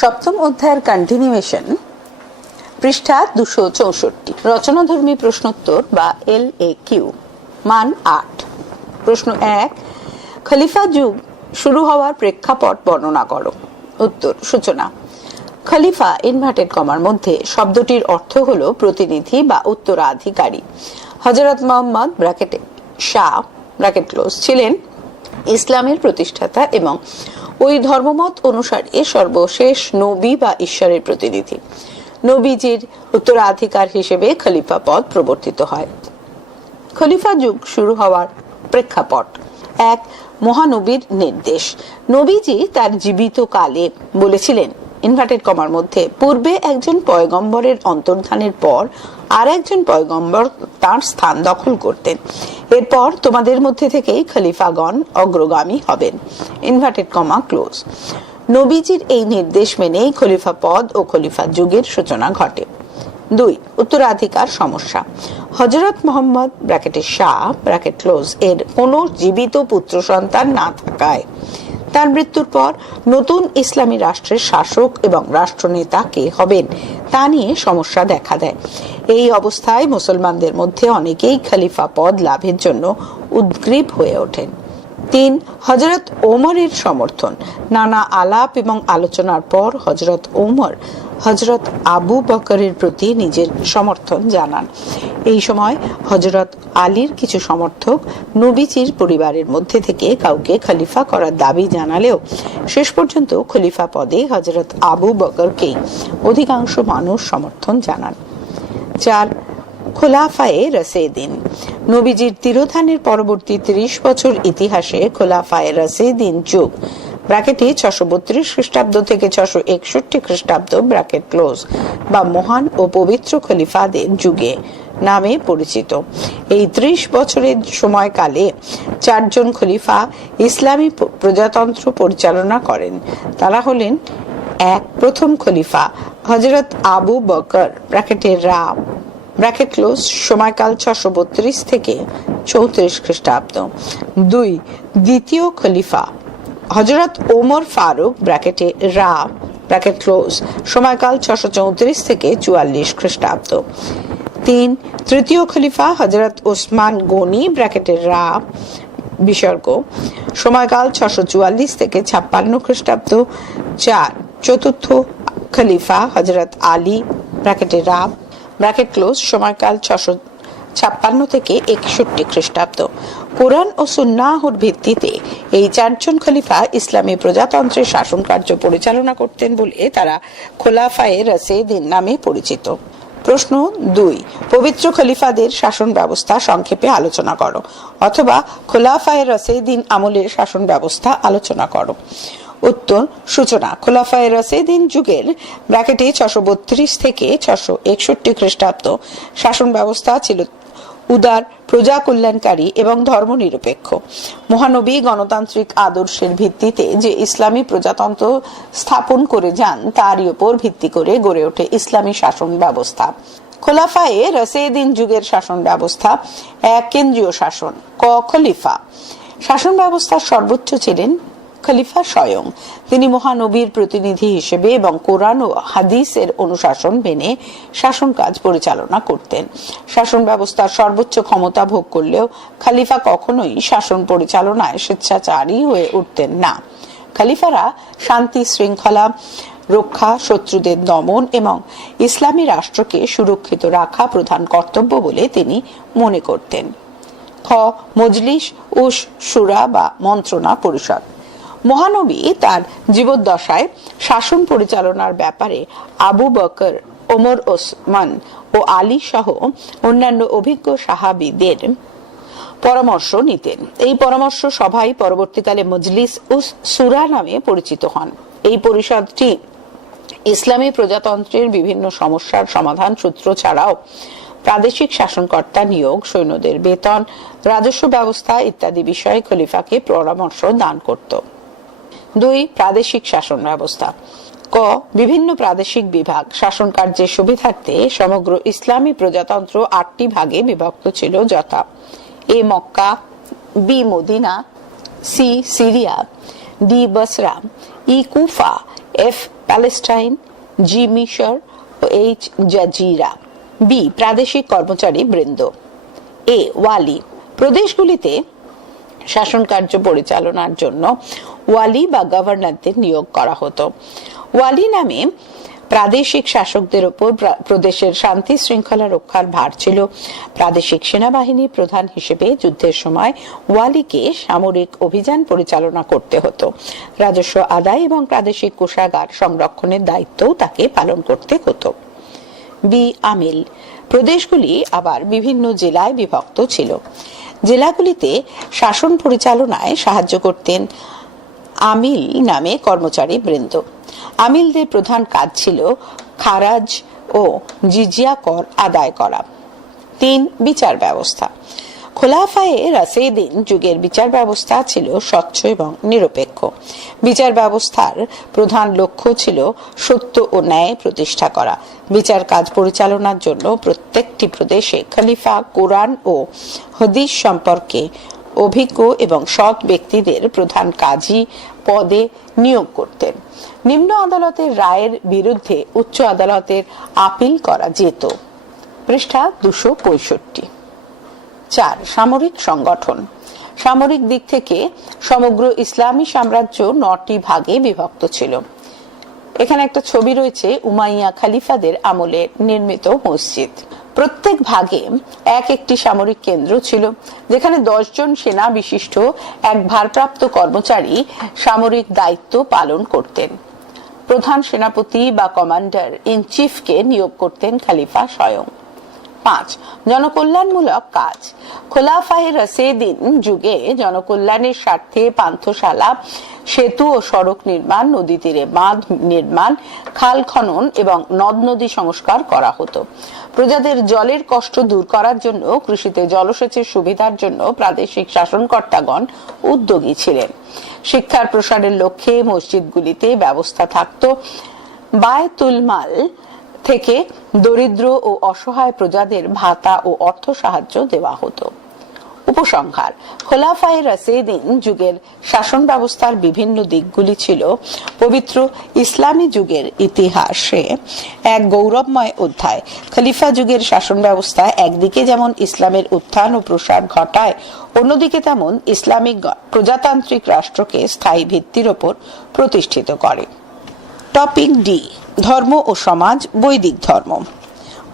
সপ্তম অধ্যায়ের কন্টিনিউয়েশন, পৃষ্ঠা 264, রচনাধর্মী প্রশ্নোত্তর বা LAQ, মান 8। প্রশ্ন 1, খলিফা যুগ শুরু হওয়ার প্রেক্ষাপট বর্ণনা করো। উত্তর, সূচনা। খলিফা ইনভার্টেড কমার মধ্যে শব্দটির অর্থ হলো প্রতিনিধি বা উত্তরাধিকারী। হযরত মুহাম্মদ ব্র্যাকেটে শাহ ব্র্যাকেট ক্লোজ ছিলেন ইসলামের প্রতিষ্ঠাতা এবং ওই ধর্মমত অনুসারে সর্বশেষ নবী বা ঈশ্বরের প্রতিনিধি। নবীজির উত্তরাধিকার হিসেবে খলিফা পদ প্রবর্তিত হয়। খলিফা যুগ শুরু হওয়ার প্রেক্ষাপট: 1, মহানবীর নির্দেশ। নবীজি তার জীবিত কালে বলেছিলেন ইনভার্টেড কমার মধ্যে, পূর্বে একজন পয়গম্বরের অন্তর্ধানের পর আর একজন পয়গম্বর তার স্থান দখল করতেন। এরপর তোমাদের মধ্যে থেকেই খলিফাগণ অগ্রগামী হবেন। Inverted comma close. নবীজির এই নির্দেশ মেনেই খলিফা পদ ও খলিফা যুগের সূচনা ঘটে। 2, উত্তরাধিকার সমস্যা। হযরত মুহাম্মদ ব্র্যাকেটে শাহ ব্র্যাকেট ক্লোজ এর কোনো জীবিত পুত্র সন্তান না থাকায় তার মৃত্যুর পর নতুন ইসলামী রাষ্ট্রের শাসক এবং রাষ্ট্রনেতা কে হবেন তা নিয়ে সমস্যা দেখা দেয়। এই অবস্থায় মুসলমানদের মধ্যে অনেকেই খলিফা পদ লাভের জন্য উদ্গ্রীব হয়ে ওঠেন। 3, হযরত ওমরের সমর্থন। নানা আলাপ এবং আলোচনার পর হযরত ওমর হযরত আবু বকরের প্রতি নিজের সমর্থন জানান। এই সময় হযরত আলীর কিছু সমর্থক নবীজির পরিবারের মধ্যে থেকে কাউকে খলিফা করার দাবি জানালেও শেষ পর্যন্ত খলিফা পদে হযরত আবু বকরকেই অধিকাংশ মানুষ সমর্থন জানান। 4, খোলাফায়ে রাশেদিন। নবীজির তিরোধানের পরবর্তী 30 বছর ইতিহাসে খোলাফায়ে রাশেদিন যুগ ব্র্যাকেটে 632 খ্রিস্টাব্দ থেকে 661 খ্রিস্টাব্দ ব্র্যাকেট ক্লোজ বা মহান ও পবিত্র খলিফাদের যুগে নামে পরিচিত। এই 30 বছরের সময়কালে 4 জন খলিফা ইসলামী প্রজাতন্ত্র পরিচালনা করেন। তারা হলেন: 1, প্রথম খলিফা হযরত আবু বকর ব্র্যাকেটে রা ব্র্যাকেট ক্লোজ সময়কাল 632 থেকে 34 খ্রিস্টাব্দ। 2, দ্বিতীয় খলিফা হযরত ওমর ফারুক ব্র্যাকেটে রা ব্র্যাকেট ক্লোজ সময়কাল 634 থেকে 44 খ্রিস্টাব্দ। 3, তৃতীয় খলিফা হযরত ওসমান গনি ব্র্যাকেটে রা বিসর্গ সময়কাল 644 থেকে 56 খ্রিস্টাব্দ। 4, চতুর্থ খলিফা হযরত আলী ব্র্যাকেটে রা ব্র্যাকেট ক্লোজ সময়কাল 656 থেকে 61 খ্রিস্টাব্দ। কোরআন ও সুন্নাহর ভিত্তিতে এই 4 জন খলিফা ইসলামী প্রজাতন্ত্রের শাসন কার্য পরিচালনা করতেন বলে তারা খোলাফায়ে রাশেদিন নামে পরিচিত। প্রশ্ন 2, পবিত্র খলিফাদের শাসন ব্যবস্থা সংক্ষেপে আলোচনা করো, অথবা খোলাফায়ে রাশেদিন আমলের শাসন ব্যবস্থা আলোচনা করো। উত্তর, সূচনা। খোলাফায়ে রাশেদিন যুগের ব্র্যাকেটে 632 থেকে 661 খ্রিস্টাব্দ শাসন ব্যবস্থা ছিল উদার, প্রজা কল্যাণকারী এবং ধর্মনিরপেক্ষ। মহানবী গণতান্ত্রিক আদর্শের ভিত্তিতে যে ইসলামী প্রজাতন্ত্র স্থাপন করে যান তারই উপর ভিত্তি করে গড়ে ওঠে ইসলামী শাসন ব্যবস্থা। খোলাফায়ে রাশেদিন যুগের শাসন ব্যবস্থা: 1, কেন্দ্রীয় শাসন। ক, খলিফা। শাসন ব্যবস্থার সর্বোচ্চ ছিলেন খলিফা স্বয়ং। তিনি মহানবীর প্রতিনিধি হিসেবে এবং কোরআন ও হাদিসের অনুশাসন মেনে শাসন কাজ পরিচালনা করতেন। শাসন ব্যবস্থার সর্বোচ্চ ক্ষমতা ভোগ করলেও খলিফা কখনোই শাসন পরিচালনায় স্বেচ্ছাচারী হয়ে উঠতেন না। খলিফারা শান্তি শৃঙ্খলা রক্ষা, শত্রুদের দমন এবং ইসলামী রাষ্ট্রকে সুরক্ষিত রাখা প্রধান কর্তব্য বলে তিনি মনে করতেন। খ, মজলিস ও শুরা বা মন্ত্রণা পরিষদ। মহানবী তার জীবদ্দশায় শাসন পরিচালনার ব্যাপারে আবু বকর, ওমর, ওসমান ও আলী সহ অন্যান্য অভিজ্ঞ সাহাবীদের পরামর্শ নিতেন। এই পরামর্শ সভাই পরবর্তীকালে মজলিস ও শুরা নামে পরিচিত হন। এই পরিষদটি ইসলামী প্রজাতন্ত্রের বিভিন্ন সমস্যার সমাধান সূত্র ছাড়াও প্রাদেশিক শাসনকর্তা নিয়োগ, সৈন্যদের বেতন, রাজস্ব ব্যবস্থা ইত্যাদি বিষয়ে খলিফাকে পরামর্শ দান করত। 2, প্রাদেশিক শাসন ব্যবস্থা। ক, বিভিন্ন প্রাদেশিক বিভাগ। শাসন কার্যের সুবিধার্থে সমগ্র ইসলামী প্রজাতন্ত্র 8টি ভাগে বিভক্ত ছিল, যথা: A, Mecca; B, Medina; C, Syria; D, Basra; E, Kufa; F, Palestine, G মিশর ও এইচ জাজিরা। বি প্রাদেশিক কর্মচারী বৃন্দ। এ ওয়ালি, প্রদেশগুলিতে শাসন কার্য পরিচালনার জন্য ওয়ালি বা গভর্নরদের নিয়োগ করা হতো। ওয়ালি নামে প্রাদেশিক শাসকদের উপর প্রদেশের শান্তি শৃঙ্খলা রক্ষার ভার ছিল। প্রাদেশিক সেনাবাহিনীর প্রধান হিসেবে যুদ্ধের সময় ওয়ালিকে সামরিক অভিযান পরিচালনা করতে হতো। রাজস্ব আদায় এবং প্রাদেশিক কোষাগার সংরক্ষণের দায়িত্বও তাকে পালন করতে হতো। বি আমিল, প্রদেশগুলি আবার বিভিন্ন জেলায় বিভক্ত ছিল। জেলাগুলিতে শাসন পরিচালনায় সাহায্য করতেন আমিল নামে কর্মচারী বৃন্দ। আমিলদের প্রধান কাজ ছিল খারাজ ও জিজিয়া কর আদায় করা। 3 বিচার ব্যবস্থা। খোলাফায়ে রাশেদিন যুগের বিচার ব্যবস্থা ছিল স্বচ্ছ এবং নিরপেক্ষ। বিচার ব্যবস্থার প্রধান লক্ষ্য ছিল সত্য ও ন্যায় প্রতিষ্ঠা করা। বিচার কাজ পরিচালনার জন্য প্রত্যেকটি প্রদেশে খলিফা কোরআন ও হাদিস সম্পর্কে অভিজ্ঞ এবং সৎ ব্যক্তিদের প্রধান কাজী পদে নিয়োগ করতেন। নিম্ন আদালতের রায়ের বিরুদ্ধে উচ্চ আদালতের আপিল করা যেত। পৃষ্ঠা 265। 4 সামরিক সংগঠন। সামরিক দিক থেকে সমগ্র ইসলামী সাম্রাজ্য 9টি ভাগে বিভক্ত ছিল। এখানে একটা ছবি রয়েছে উমাইয়া খলিফাদের আমলে নির্মিত মসজিদ। প্রত্যেক ভাগে একটি সামরিক কেন্দ্র ছিল, যেখানে 10 জন সেনা বিশিষ্ট এক ভারপ্রাপ্ত কর্মচারী সামরিক দায়িত্ব পালন করতেন। প্রধান সেনাপতি বা কমান্ডার ইন চিফকে নিয়োগ করতেন খলিফা স্বয়ং। 5 জনকল্যাণমূলক কাজ। খোলাফায়ে রাশেদিন যুগে জনকল্যাণের স্বার্থে পান্থশালা, সেতু ও সড়ক নির্মাণ, নদী তীরে বাঁধ নির্মাণ, খাল খনন এবং নদ নদী সংস্কার করা হতো। প্রজাদের জলের কষ্ট দূর করার জন্য, কৃষিতে জলসেচের সুবিধার জন্য প্রাদেশিক শাসনকর্তাগণ উদ্যোগী ছিলেন। শিক্ষার প্রসারের লক্ষ্যে মসজিদগুলিতে ব্যবস্থা থাকত বায়তুল মাল থেকে দরিদ্র ও অসহায় প্রজাদের ভাতা ও অর্থ সাহায্য দেওয়া হতো। উপসংহার। খোলাফায়ে রাশেদিন যুগের শাসন ব্যবস্থার বিভিন্ন দিকগুলি ছিল পবিত্র ইসলামী যুগের ইতিহাসে এক গৌরবময় অধ্যায়। খলিফা যুগের শাসন ব্যবস্থা একদিকে যেমন ইসলামের উত্থান ও প্রসার ঘটায়, অন্যদিকে তেমন ইসলামিক প্রজাতান্ত্রিক রাষ্ট্রকে স্থায়ী ভিত্তির ওপর প্রতিষ্ঠিত করে। টপিক ডি ধর্ম ও সমাজ, বৈদিক ধর্ম।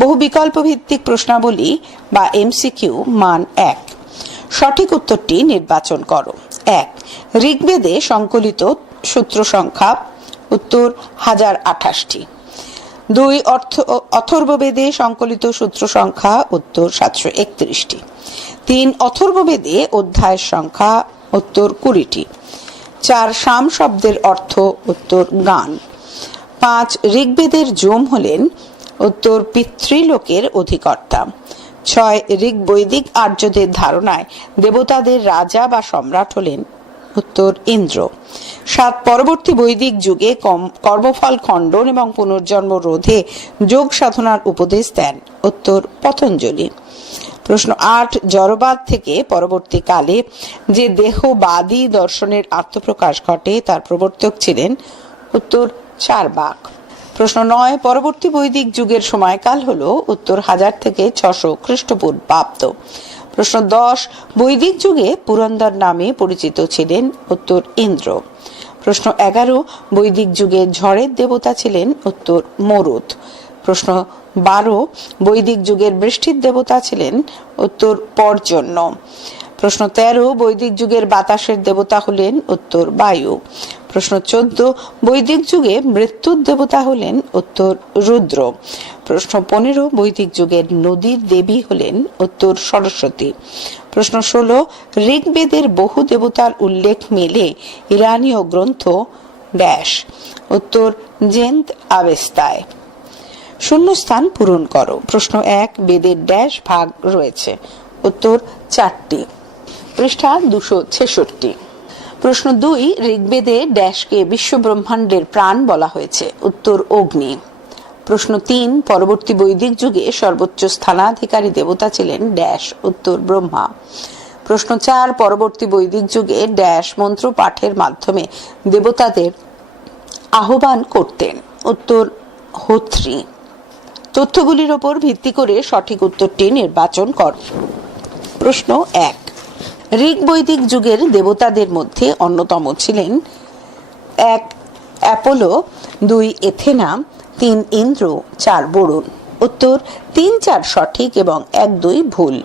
বহু বিকল্প ভিত্তিক প্রশ্নাবলী বা এমসিকিউ। মান 1। সঠিক উত্তরটি নির্বাচন করো। 1 ঋগ্বেদে সংকলিত সূত্র সংখ্যা। উত্তর 1028টি। 2 অথর্ববেদে সংকলিত সূত্র সংখ্যা। উত্তর 731টি। 3 অথর্ববেদে অধ্যায়ের সংখ্যা। উত্তর 20টি। 4 সাম শব্দের অর্থ। উত্তর গান। 5 ঋগ্বেদের যম হলেন। উত্তর পিতৃলোকের অধিকর্তা। 6 ঋগ বৈদিক আর্যদের ধারণায় দেবতাদের রাজা বা সম্রাট হলেন। উত্তর ইন্দ্র। 7 পরবর্তী বৈদিক যুগে কর্মফল খণ্ডন এবং পুনর্জন্ম রোধে যোগ সাধনার উপদেশ দেন। উত্তর পতঞ্জলি। প্রশ্ন 8 জড়বাদ থেকে পরবর্তীকালে যে দেহবাদী দর্শনের আত্মপ্রকাশ ঘটে তার প্রবর্তক ছিলেন। উত্তর চারবাক। প্রশ্ন 9 পরবর্তী বৈদিক যুগের সময়কাল হলো। উত্তর 1000 থেকে 600 খ্রিস্টপূর্বাব্দ। প্রশ্ন 10 বৈদিক যুগে পুরন্দর নামে পরিচিত ছিলেন। উত্তর ইন্দ্র। প্রশ্ন 11 বৈদিক যুগে ঝড়ের দেবতা ছিলেন। উত্তর মরুত। প্রশ্ন 12 বৈদিক যুগের বৃষ্টির দেবতা ছিলেন। উত্তর পর্জন্য। প্রশ্ন 13 বৈদিক যুগের বাতাসের দেবতা হলেন। উত্তর বায়ু। প্রশ্ন 14 বৈদিক যুগে মৃত্যুর দেবতা হলেন। উত্তর রুদ্র। প্রশ্ন 15 বৈদিক যুগের নদীর দেবী হলেন। উত্তর সরস্বতী। প্রশ্ন 16 ঋগ্বেদের বহু দেবতার উল্লেখ মেলে ইরানীয় গ্রন্থ ড্যাশ। উত্তর জেন্দ আবেস্তায়। শূন্যস্থান পূরণ করো। প্রশ্ন 1 বেদের ড্যাশ ভাগ রয়েছে। উত্তর 4টি। পৃষ্ঠা 266। প্রশ্ন 2 ঋগ্বেদে ড্যাশকে বিশ্ব ব্রহ্মাণ্ডের প্রাণ বলা হয়েছে। উত্তর অগ্নি। প্রশ্ন 3 পরবর্তী বৈদিক যুগে সর্বোচ্চ স্থানাধিকারী দেবতা ছিলেন ড্যাশ। উত্তর ব্রহ্মা। প্রশ্ন 4 পরবর্তী বৈদিক যুগে ড্যাশ মন্ত্র পাঠের মাধ্যমে দেবতাদের আহ্বান করতেন। উত্তর হোত্রী। তথ্যগুলির ওপর ভিত্তি করে সঠিক উত্তরটি নির্বাচন কর। প্রশ্ন 1, ঋগ বৈদিক যুগের দেবতাদের মধ্যে অন্যতম ছিলেন 1 অ্যাপোলো, 2 এথেনা, 3 ইন্দ্র, 4 বরুণ। উত্তর 3, 4 সঠিক এবং 1, 2 ভুল।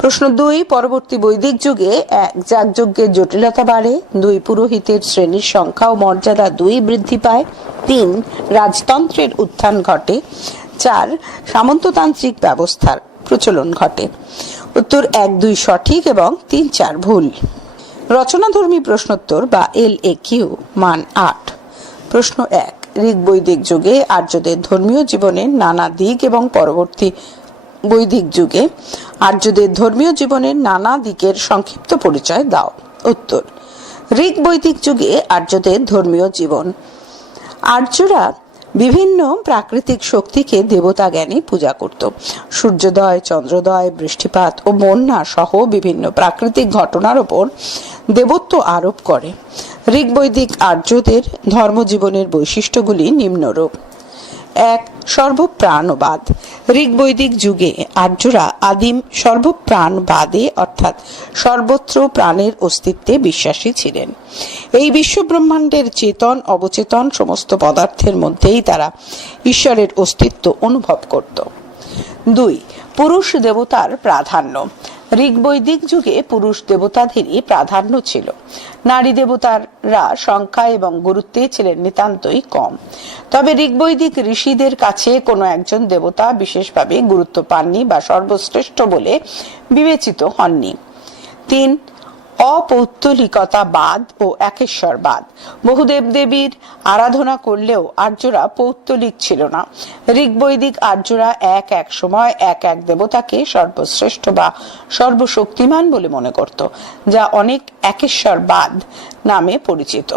প্রশ্ন 2, পরবর্তী বৈদিক যুগে 1 যাগযজ্ঞের জটিলতা বাড়ে, 2 পুরোহিতের শ্রেণীর সংখ্যা ও মর্যাদা 2 বৃদ্ধি পায়, 3 রাজতন্ত্রের উত্থান ঘটে, 4 সামন্ততান্ত্রিক ব্যবস্থার প্রচলন ঘটে। উত্তর 1, 2 সঠিক এবং 3, 4 ভুল। রচনাধর্মী প্রশ্নোত্তর বা LAQ, মান 8। প্রশ্ন 1, ঋগ বৈদিক যুগে আর্যদের ধর্মীয় জীবনের নানা দিক এবং পরবর্তী বৈদিক যুগে আর্যদের ধর্মীয় জীবনের নানা দিকের সংক্ষিপ্ত পরিচয় দাও। উত্তর, ঋগ বৈদিক যুগে আর্যদের ধর্মীয় জীবন। আর্যরা বিভিন্ন প্রাকৃতিক শক্তিকে দেবতা জ্ঞানে পূজা করত। সূর্যোদয়, চন্দ্রোদয়, বৃষ্টিপাত ও বন্যা সহ বিভিন্ন প্রাকৃতিক ঘটনার উপর দেবত্ব আরোপ করে। ঋগ বৈদিক আর্যদের ধর্মজীবনের বৈশিষ্ট্যগুলি নিম্নরূপ। 1 সর্বপ্রাণবাদ। ঋগ বৈদিক যুগে আর্যরা আদিম সর্বপ্রাণবাদে অর্থাৎ সর্বত্র প্রাণের অস্তিত্বে বিশ্বাসী ছিলেন। এই বিশ্বব্রহ্মাণ্ডের চেতন অবচেতন সমস্ত পদার্থের মধ্যেই তারা ঈশ্বরের অস্তিত্ব অনুভব করত। 2 পুরুষ দেবতার প্রাধান্য। ঋগ বৈদিক যুগে পুরুষ দেবতাদেরই প্রাধান্য ছিল। নারী দেবতারা সংখ্যা এবং গুরুত্বে ছিলেন নিতান্তই কম। তবে ঋগ বৈদিক ঋষিদের কাছে কোনো একজন দেবতা বিশেষভাবে গুরুত্ব পাননি বা সর্বশ্রেষ্ঠ বলে বিবেচিত হননি। 3 অপৌত্তলিকতাবাদ ও একেশ্বরবাদ। বহু দেবদেবীর আরাধনা করলেও আর্যরা পৌত্তলিক ছিল না। ঋগ বৈদিক আর্যরা এক এক সময় এক এক দেবতাকে সর্বশ্রেষ্ঠ বা সর্বশক্তিমান বলে মনে করত, যা অনেক একেশ্বরবাদ নামে পরিচিত।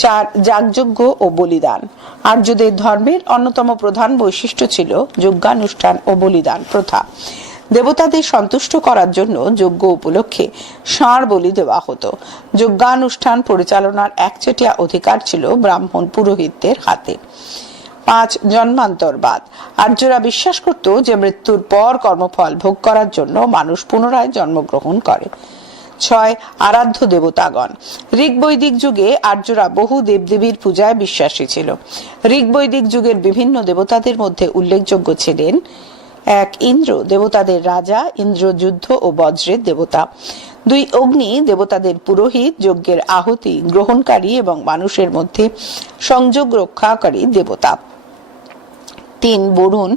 4 যাগযজ্ঞ ও বলিদান। আর্যদের ধর্মের অন্যতম প্রধান বৈশিষ্ট্য ছিল যজ্ঞানুষ্ঠান ও বলিদান প্রথা। দেবতাদের সন্তুষ্ট করার জন্য যজ্ঞ উপলক্ষে ষাঁড় বলি দেওয়া হতো। যজ্ঞানুষ্ঠান পরিচালনার একচেটিয়া অধিকার ছিল ব্রাহ্মণ পুরোহিতদের হাতে। 5 জন্মান্তরবাদ। আর্যরা বিশ্বাস করত যে মৃত্যুর পর কর্মফল ভোগ করার জন্য মানুষ পুনরায় জন্মগ্রহণ করে। 6 আরাধ্য দেবতাগণ। ঋগ বৈদিক যুগে আর্যরা বহু দেবদেবীর পূজায় বিশ্বাসী ছিল। ঋগ বৈদিক যুগের বিভিন্ন দেবতাদের মধ্যে উল্লেখযোগ্য ছিলেন 1 ইন্দ্র, দেবতাদের রাজা, ইন্দ্র যুদ্ধ ও বজ্রের দেবতা। 2 অগ্নি, দেবতাদের পুরোহিত, যজ্ঞের আহুতি গ্রহণকারী এবং মানুষের মধ্যে সংযোগ রক্ষাকারী দেবতা। 3 বরুণ,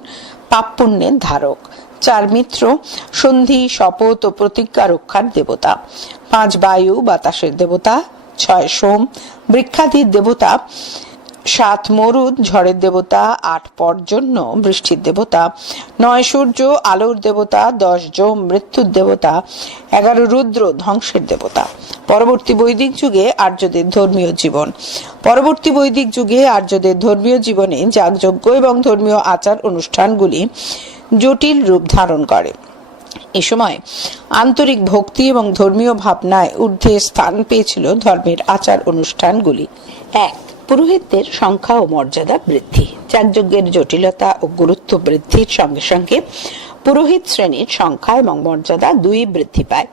পাপ পুণ্যের ধারক। 4 মিত্র, সন্ধি শপথ ও প্রতিজ্ঞা রক্ষার দেবতা। 5 বায়ু, বাতাসের দেবতা। 6 সোম, বৃক্ষাদির দেবতা। 7 মরুদ, ঝড়ের দেবতা। 8 পর্জন্য, বৃষ্টির দেবতা। 9 সূর্য, আলোর দেবতা। 10 যম, মৃত্যুর দেবতা। 11 রুদ্র, ধ্বংসের দেবতা। পরবর্তী বৈদিক যুগে আর্যদের ধর্মীয় জীবন। পরবর্তী বৈদিক যুগে আর্যদের ধর্মীয় জীবনে যাগযজ্ঞ এবং ধর্মীয় আচার অনুষ্ঠানগুলি জটিল রূপ ধারণ করে। এ সময় আন্তরিক ভক্তি এবং ধর্মীয় ভাবনায় ঊর্ধ্বে স্থান পেয়েছিল ধর্মের আচার অনুষ্ঠানগুলি। 1 পুরোহিতদের সংখ্যা ও মর্যাদা বৃদ্ধি। যাগযজ্ঞের জটিলতা ও গুরুত্ব বৃদ্ধির সঙ্গে সঙ্গে পুরোহিত শ্রেণীর সংখ্যা এবং মর্যাদা 2 বৃদ্ধি পায়।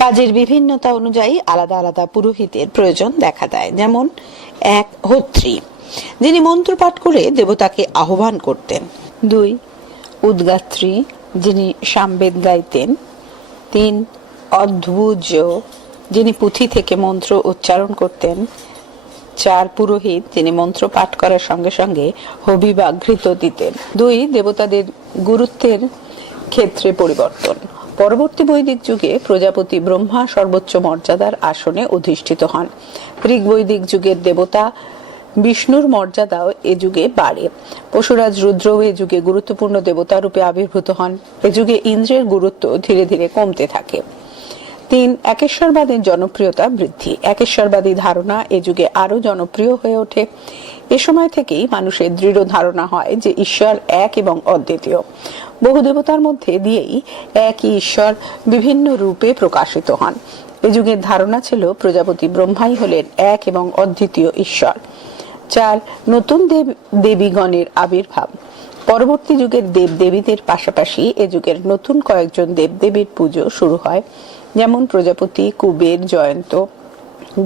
কাজের বিভিন্নতা অনুযায়ী আলাদা আলাদা পুরোহিতের প্রয়োজন দেখা দেয়। যেমন 1 হোত্রী, যিনি মন্ত্রপাঠ করে দেবতাকে আহ্বান করতেন। 2 উদ্গাত্রী, যিনি সামবেদ গাইতেন। 3 অদ্ভুজ, যিনি পুঁথি থেকে মন্ত্র উচ্চারণ করতেন। 4 পুরোহিত, যিনি মন্ত্র পাঠ করার সঙ্গে সঙ্গে হবি বা ঘৃত দিতেন। 2 দেবতাদের গুরুত্বের ক্ষেত্রে পরিবর্তন। পরবর্তী বৈদিক যুগে প্রজাপতি ব্রহ্মা সর্বোচ্চ মর্যাদার আসনে অধিষ্ঠিত হন। ঋগ বৈদিক যুগের দেবতা বিষ্ণুর মর্যাদাও এ যুগে বাড়ে। পশুরাজ রুদ্র এ যুগে গুরুত্বপূর্ণ দেবতা রূপে আবির্ভূত হন। এ যুগে ইন্দ্রের গুরুত্ব ধীরে ধীরে কমতে থাকে। 3 একেশ্বরবাদের জনপ্রিয়তা বৃদ্ধি। একেশ্বরবাদী ধারণা এ যুগে আরো জনপ্রিয় হয়ে ওঠে। এ সময় থেকেই মানুষের দৃঢ় ধারণা হয় যে ঈশ্বর এক এবং অদ্বিতীয়। বহু দেবতার মধ্যে দিয়েই একই ঈশ্বর বিভিন্ন রূপে প্রকাশিত হন। এ যুগের ধারণা ছিল প্রজাপতি ব্রহ্মাই হলেন এক এবং অদ্বিতীয় ঈশ্বর। 4 নতুন দেবীগণের আবির্ভাব। পরবর্তী যুগের দেব দেবীদের পাশাপাশি এ যুগের নতুন কয়েকজন দেবদেবীর পুজো শুরু হয়, যেমন প্রজাপতি, কুবের, জয়ন্ত,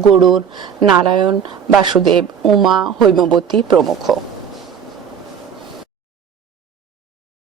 গরুড়, নারায়ণ, বাসুদেব, উমা, হৈমবতী প্রমুখ।